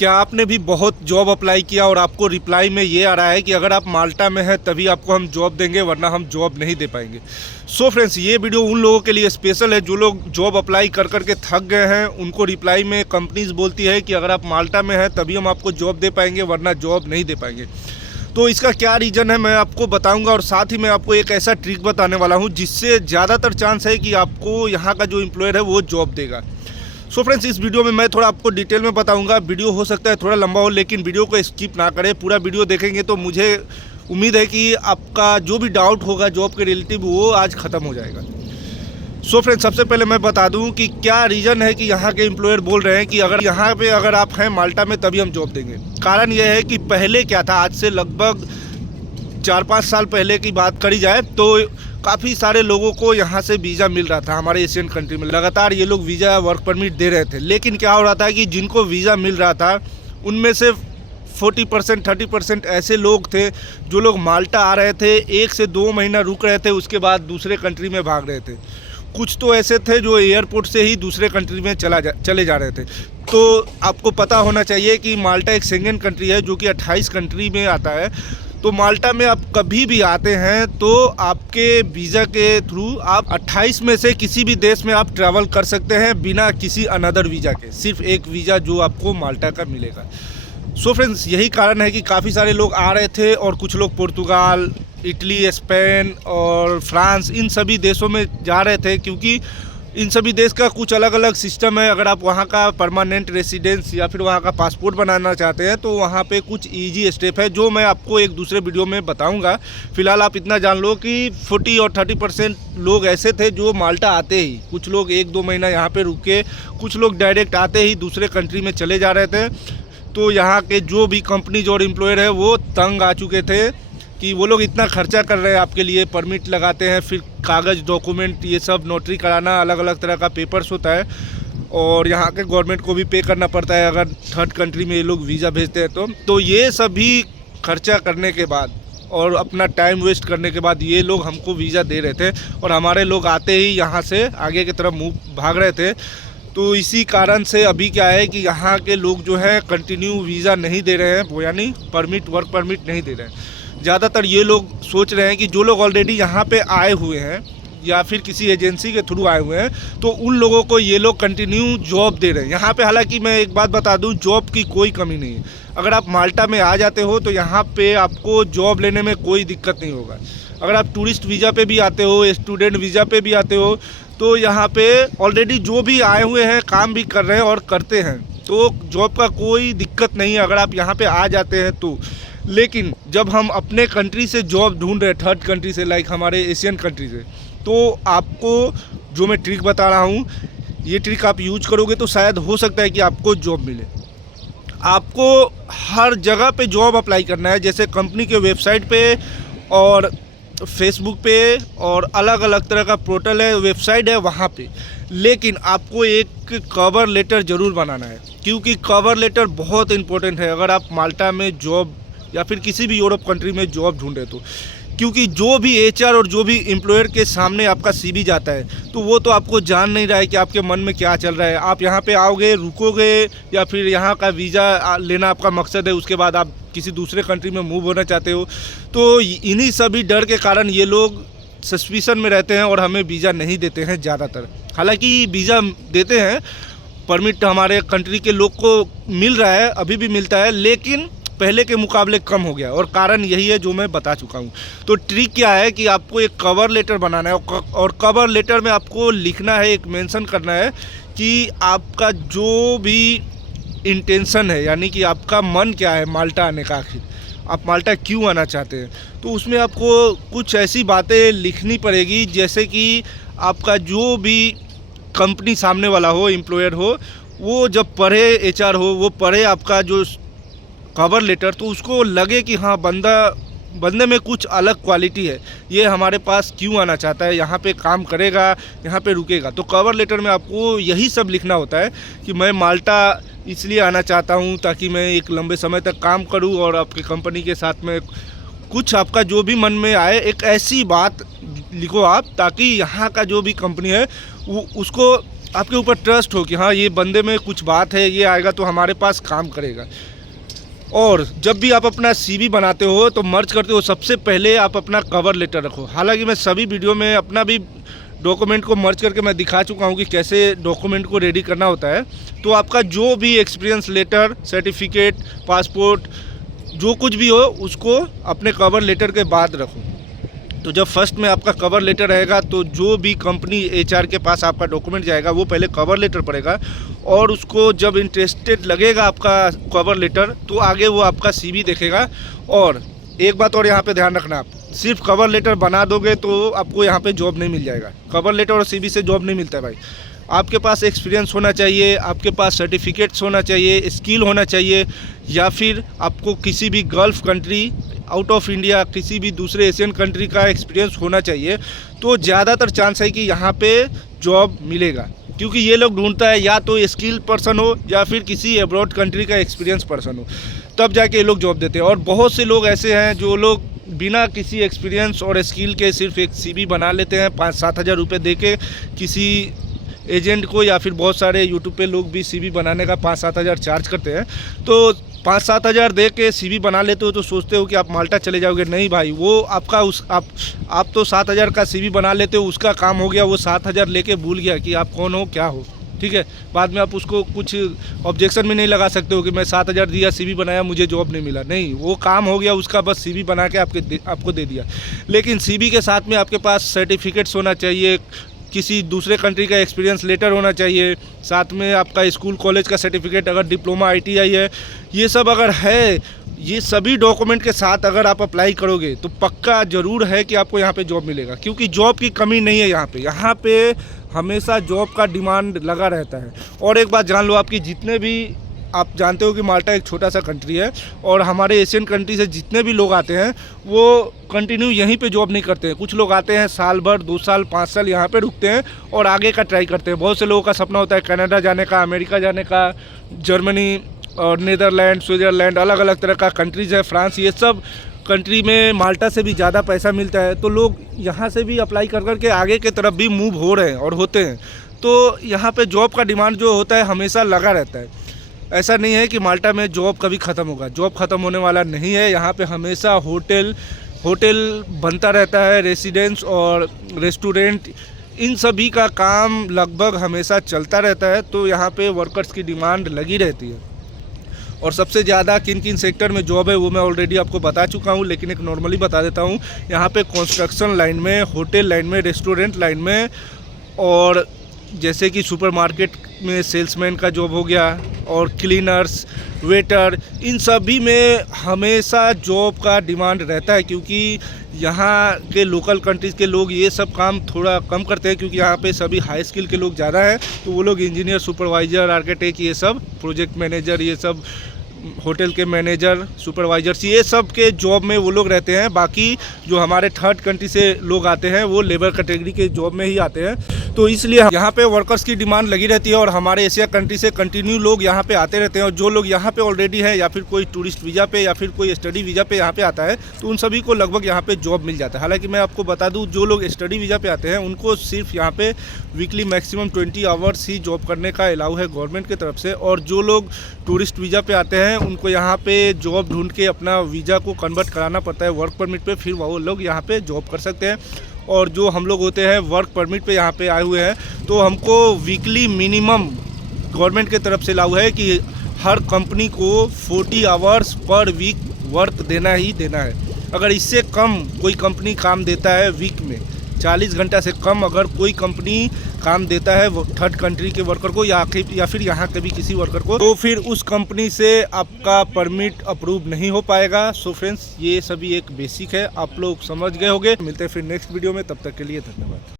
क्या आपने भी बहुत जॉब अप्लाई किया और आपको रिप्लाई में ये आ रहा है कि अगर आप माल्टा में हैं तभी आपको हम जॉब देंगे वरना हम जॉब नहीं दे पाएंगे। सो फ्रेंड्स, ये वीडियो उन लोगों के लिए स्पेशल है जो लोग जॉब अप्लाई कर करके थक गए हैं। उनको रिप्लाई में कंपनीज बोलती है कि अगर आप माल्टा में हैं तभी हम आपको जॉब दे पाएंगे वरना जॉब नहीं दे पाएंगे। तो इसका क्या रीज़न है मैं आपको बताऊंगा और साथ ही मैं आपको एक ऐसा ट्रिक बताने वाला हूं जिससे ज़्यादातर चांस है कि आपको यहाँ का जो एम्प्लॉयर है वो जॉब देगा। सो फ्रेंड्स, इस वीडियो में मैं थोड़ा आपको डिटेल में बताऊंगा। वीडियो हो सकता है थोड़ा लंबा हो, लेकिन वीडियो को स्किप ना करें। पूरा वीडियो देखेंगे तो मुझे उम्मीद है कि आपका जो भी डाउट होगा जॉब के रिलेटिव वो आज ख़त्म हो जाएगा। सो फ्रेंड्स, सबसे पहले मैं बता दूं कि क्या रीज़न है कि यहाँ के एम्प्लॉयर बोल रहे हैं कि अगर आप हैं माल्टा में तभी हम जॉब देंगे। कारण यह है कि पहले क्या था, आज से लगभग 4-5 साल पहले की बात करी जाए तो काफ़ी सारे लोगों को यहाँ से वीज़ा मिल रहा था। हमारे एशियन कंट्री में लगातार ये लोग वीज़ा वर्क परमिट दे रहे थे, लेकिन क्या हो रहा था कि जिनको वीज़ा मिल रहा था उनमें से 40% 30% ऐसे लोग थे जो लोग माल्टा आ रहे थे, 1 से 2 महीना रुक रहे थे, उसके बाद दूसरे कंट्री में भाग रहे थे। कुछ तो ऐसे थे जो एयरपोर्ट से ही दूसरे कंट्री में चले जा रहे थे। तो आपको पता होना चाहिए कि माल्टा एक शेंगन कंट्री है जो कि 28 कंट्री में आता है। तो माल्टा में आप कभी भी आते हैं तो आपके वीज़ा के थ्रू आप 28 में से किसी भी देश में आप ट्रैवल कर सकते हैं बिना किसी अनदर वीज़ा के। सिर्फ एक वीज़ा जो आपको माल्टा का मिलेगा। सो फ्रेंड्स, यही कारण है कि काफ़ी सारे लोग आ रहे थे और कुछ लोग पुर्तगाल, इटली, स्पेन और फ्रांस इन सभी देशों में जा रहे थे, क्योंकि इन सभी देश का कुछ अलग अलग सिस्टम है। अगर आप वहाँ का परमानेंट रेसिडेंस या फिर वहाँ का पासपोर्ट बनाना चाहते हैं तो वहाँ पे कुछ इजी स्टेप है जो मैं आपको एक दूसरे वीडियो में बताऊंगा। फिलहाल आप इतना जान लो कि 40 और 30% लोग ऐसे थे जो माल्टा आते ही, कुछ लोग 1-2 महीना यहाँ पे रुके, कुछ लोग डायरेक्ट आते ही दूसरे कंट्री में चले जा रहे थे। तो यहाँ के जो भी कंपनीज और एम्प्लॉयर है वो तंग आ चुके थे कि वो लोग इतना खर्चा कर रहे हैं आपके लिए, परमिट लगाते हैं, फिर कागज़ डॉक्यूमेंट ये सब नोटरी कराना, अलग अलग तरह का पेपर्स होता है और यहाँ के गवर्नमेंट को भी पे करना पड़ता है अगर थर्ड कंट्री में ये लोग वीज़ा भेजते हैं तो ये सभी खर्चा करने के बाद और अपना टाइम वेस्ट करने के बाद ये लोग हमको वीज़ा दे रहे थे और हमारे लोग आते ही यहाँ से आगे की तरफ भाग रहे थे। तो इसी कारण से अभी क्या है कि यहाँ के लोग जो है कंटिन्यू वीज़ा नहीं दे रहे हैं, वो यानी वर्क परमिट नहीं दे रहे हैं। ज़्यादातर ये लोग सोच रहे हैं कि जो लोग ऑलरेडी यहाँ पे आए हुए हैं या फिर किसी एजेंसी के थ्रू आए हुए हैं तो उन लोगों को ये लोग कंटिन्यू जॉब दे रहे हैं यहाँ पे। हालांकि मैं एक बात बता दूं, जॉब की कोई कमी नहीं है। अगर आप माल्टा में आ जाते हो तो यहाँ पे आपको जॉब लेने में कोई दिक्कत नहीं होगा। अगर आप टूरिस्ट वीज़ा पे भी आते हो, स्टूडेंट वीज़ा पे भी आते हो तो यहाँ पे ऑलरेडी जो भी आए हुए हैं काम भी कर रहे हैं और करते हैं, तो जॉब का कोई दिक्कत नहीं है अगर आप यहाँ पे आ जाते हैं तो। लेकिन जब हम अपने कंट्री से जॉब ढूंढ रहे हैं, थर्ड कंट्री से, लाइक हमारे एशियन कंट्री से, तो आपको जो मैं ट्रिक बता रहा हूँ ये ट्रिक आप यूज करोगे तो शायद हो सकता है कि आपको जॉब मिले। आपको हर जगह पे जॉब अप्लाई करना है, जैसे कंपनी के वेबसाइट पे और फेसबुक पे और अलग अलग तरह का पोर्टल है, वेबसाइट है वहाँ पे। लेकिन आपको एक कवर लेटर ज़रूर बनाना है, क्योंकि कवर लेटर बहुत इंपॉर्टेंट है अगर आप माल्टा में जॉब या फिर किसी भी यूरोप कंट्री में जॉब ढूंढे तो। क्योंकि जो भी एचआर और जो भी एम्प्लॉयर के सामने आपका सीवी जाता है तो वो तो आपको जान नहीं रहा है कि आपके मन में क्या चल रहा है। आप यहाँ पे आओगे, रुकोगे या फिर यहाँ का वीज़ा लेना आपका मकसद है, उसके बाद आप किसी दूसरे कंट्री में मूव होना चाहते हो, तो इन्हीं सभी डर के कारण ये लोग सस्पिशन में रहते हैं और हमें वीज़ा नहीं देते हैं ज़्यादातर। हालांकि वीज़ा देते हैं, परमिट हमारे कंट्री के लोग को मिल रहा है, अभी भी मिलता है, लेकिन पहले के मुकाबले कम हो गया और कारण यही है जो मैं बता चुका हूँ। तो ट्रिक क्या है कि आपको एक कवर लेटर बनाना है और कवर लेटर में आपको लिखना है, एक मेंशन करना है कि आपका जो भी इंटेंशन है, यानी कि आपका मन क्या है माल्टा आने का, आखिर आप माल्टा क्यों आना चाहते हैं। तो उसमें आपको कुछ ऐसी बातें लिखनी पड़ेगी जैसे कि आपका जो भी कंपनी सामने वाला हो, एम्प्लॉयर हो, वो जब पढ़े, एचआर हो, वो पढ़े आपका जो कवर लेटर तो उसको लगे कि हाँ बंदे में कुछ अलग क्वालिटी है, ये हमारे पास क्यों आना चाहता है, यहाँ पे काम करेगा, यहाँ पे रुकेगा। तो कवर लेटर में आपको यही सब लिखना होता है कि मैं माल्टा इसलिए आना चाहता हूँ ताकि मैं एक लंबे समय तक काम करूँ और आपकी कंपनी के साथ में कुछ आपका जो भी मन में आए एक ऐसी बात लिखो आप, ताकि यहाँ का जो भी कंपनी है वो उसको आपके ऊपर ट्रस्ट हो कि हाँ ये बंदे में कुछ बात है, ये आएगा तो हमारे पास काम करेगा। और जब भी आप अपना सीवी बनाते हो तो मर्ज करते हो, सबसे पहले आप अपना कवर लेटर रखो। हालांकि मैं सभी वीडियो में अपना भी डॉक्यूमेंट को मर्ज करके मैं दिखा चुका हूँ कि कैसे डॉक्यूमेंट को रेडी करना होता है। तो आपका जो भी एक्सपीरियंस लेटर, सर्टिफिकेट, पासपोर्ट, जो कुछ भी हो उसको अपने कवर लेटर के बाद रखो। तो जब फर्स्ट में आपका कवर लेटर रहेगा तो जो भी कंपनी एचआर के पास आपका डॉक्यूमेंट जाएगा वो पहले कवर लेटर पढ़ेगा, और उसको जब इंटरेस्टेड लगेगा आपका कवर लेटर तो आगे वो आपका सीवी देखेगा। और एक बात और यहाँ पे ध्यान रखना, आप सिर्फ कवर लेटर बना दोगे तो आपको यहाँ पे जॉब नहीं मिल जाएगा। कवर लेटर और सीवी से जॉब नहीं मिलता है भाई। आपके पास एक्सपीरियंस होना चाहिए, आपके पास सर्टिफिकेट्स होना चाहिए, स्किल होना चाहिए, या फिर आपको किसी भी gulf country, out of India, किसी भी दूसरे एशियन कंट्री का एक्सपीरियंस होना चाहिए। तो ज़्यादातर चांस है कि यहाँ पे जॉब मिलेगा, क्योंकि ये लोग ढूंढता है या तो स्किल पर्सन हो या फिर किसी अब्रॉड कंट्री का एक्सपीरियंस पर्सन हो, तब जाके ये लोग जॉब देते हैं। और बहुत से लोग ऐसे हैं जो लोग बिना किसी एक्सपीरियंस और स्किल के सिर्फ एक सीवी बना लेते हैं 5-7 हज़ार रुपये दे के किसी एजेंट को, या फिर बहुत सारे यूट्यूब पे लोग भी सीवी बनाने का 5-7 हज़ार चार्ज करते हैं। तो 5-7 हज़ार दे के सीवी बना लेते हो तो सोचते हो कि आप माल्टा चले जाओगे। नहीं भाई, वो आपका आप तो 7 हज़ार का सीवी बना लेते हो, उसका काम हो गया, वो 7 हज़ार लेके भूल गया कि आप कौन हो, क्या हो। ठीक है, बाद में आप उसको कुछ ऑब्जेक्शन भी नहीं लगा सकते हो कि मैं 7 हज़ार दिया, सीवी बनाया, मुझे जॉब नहीं मिला। नहीं, वो काम हो गया उसका, बस सीवी बना के आपको दे दिया। लेकिन सीवी के साथ में आपके पास सर्टिफिकेट्स होना चाहिए, किसी दूसरे कंट्री का एक्सपीरियंस लेटर होना चाहिए, साथ में आपका स्कूल कॉलेज का सर्टिफिकेट, अगर डिप्लोमा आईटीआई है, ये सब अगर है, ये सभी डॉक्यूमेंट के साथ अगर आप अप्लाई करोगे तो पक्का ज़रूर है कि आपको यहाँ पे जॉब मिलेगा। क्योंकि जॉब की कमी नहीं है यहाँ पे हमेशा जॉब का डिमांड लगा रहता है। और एक बात जान लो, आपकी जितने भी, आप जानते हो कि माल्टा एक छोटा सा कंट्री है और हमारे एशियन कंट्री से जितने भी लोग आते हैं वो कंटिन्यू यहीं पे जॉब नहीं करते हैं। कुछ लोग आते हैं साल भर, 2 साल, 5 साल यहाँ पे रुकते हैं और आगे का ट्राई करते हैं। बहुत से लोगों का सपना होता है कनाडा जाने का, अमेरिका जाने का, जर्मनी और नीदरलैंड, स्विट्ज़रलैंड, अलग अलग तरह का कंट्रीज़ है, फ्रांस, ये सब कंट्री में माल्टा से भी ज़्यादा पैसा मिलता है। तो लोग यहाँ से भी अप्लाई कर के आगे के तरफ भी मूव हो रहे हैं और होते हैं। तो यहाँ पे जॉब का डिमांड जो होता है हमेशा लगा रहता है। ऐसा नहीं है कि माल्टा में जॉब कभी ख़त्म होगा, जॉब ख़त्म होने वाला नहीं है। यहाँ पे हमेशा होटल बनता रहता है, रेसिडेंस और रेस्टोरेंट, इन सभी का काम लगभग हमेशा चलता रहता है। तो यहाँ पे वर्कर्स की डिमांड लगी रहती है। और सबसे ज़्यादा किन किन सेक्टर में जॉब है वो मैं ऑलरेडी आपको बता चुका हूँ, लेकिन एक नॉर्मली बता देता हूँ। यहाँ पे कंस्ट्रक्शन लाइन में, होटल लाइन में, रेस्टोरेंट लाइन में, और जैसे कि सुपरमार्केट में सेल्समैन का जॉब हो गया, और क्लीनर्स, वेटर, इन सभी में हमेशा जॉब का डिमांड रहता है। क्योंकि यहाँ के लोकल कंट्रीज़ के लोग ये सब काम थोड़ा कम करते हैं, क्योंकि यहाँ पे सभी हाई स्किल के लोग ज़्यादा हैं। तो वो लोग इंजीनियर, सुपरवाइज़र, आर्किटेक्ट, ये सब प्रोजेक्ट मैनेजर, ये सब होटल के मैनेजर, सुपरवाइजर्स, ये सब के जॉब में वो लोग रहते हैं। बाकी जो हमारे थर्ड कंट्री से लोग आते हैं वो लेबर कैटेगरी के जॉब में ही आते हैं। तो इसलिए यहाँ पे वर्कर्स की डिमांड लगी रहती है और हमारे एशिया कंट्री से कंटिन्यू लोग यहाँ पे आते रहते हैं। और जो लोग यहाँ पे ऑलरेडी है, या फिर कोई टूरिस्ट वीज़ा पे या फिर कोई स्टडी वीज़ा पे यहाँ पे आता है, तो उन सभी को लगभग यहाँ पे जॉब मिल जाता है। हालांकि मैं आपको बता दूँ, जो लोग स्टडी वीज़ा पे आते हैं उनको सिर्फ यहाँ पे वीकली मैक्सिमम 20 आवर्स ही जॉब करने का अलाउ है गवर्नमेंट की तरफ से। और जो लोग टूरिस्ट वीज़ा पे आते हैं उनको यहाँ पे जॉब ढूंढ के अपना वीज़ा को कन्वर्ट कराना पड़ता है वर्क परमिट पे, फिर वो लोग यहाँ पे जॉब कर सकते हैं। और जो हम लोग होते हैं वर्क परमिट पे यहाँ पे आए हुए हैं, तो हमको वीकली मिनिमम गवर्नमेंट की तरफ से अलाउ है कि हर कंपनी को 40 आवर्स पर वीक वर्क देना ही देना है। अगर इससे कम कोई कंपनी काम देता है वीक में, 40 घंटा से कम अगर कोई कंपनी काम देता है वो थर्ड कंट्री के वर्कर को या फिर यहाँ के भी किसी वर्कर को, तो फिर उस कंपनी से आपका परमिट अप्रूव नहीं हो पाएगा। सो फ्रेंड्स, ये सभी एक बेसिक है, आप लोग समझ गए होंगे। मिलते हैं फिर नेक्स्ट वीडियो में, तब तक के लिए धन्यवाद।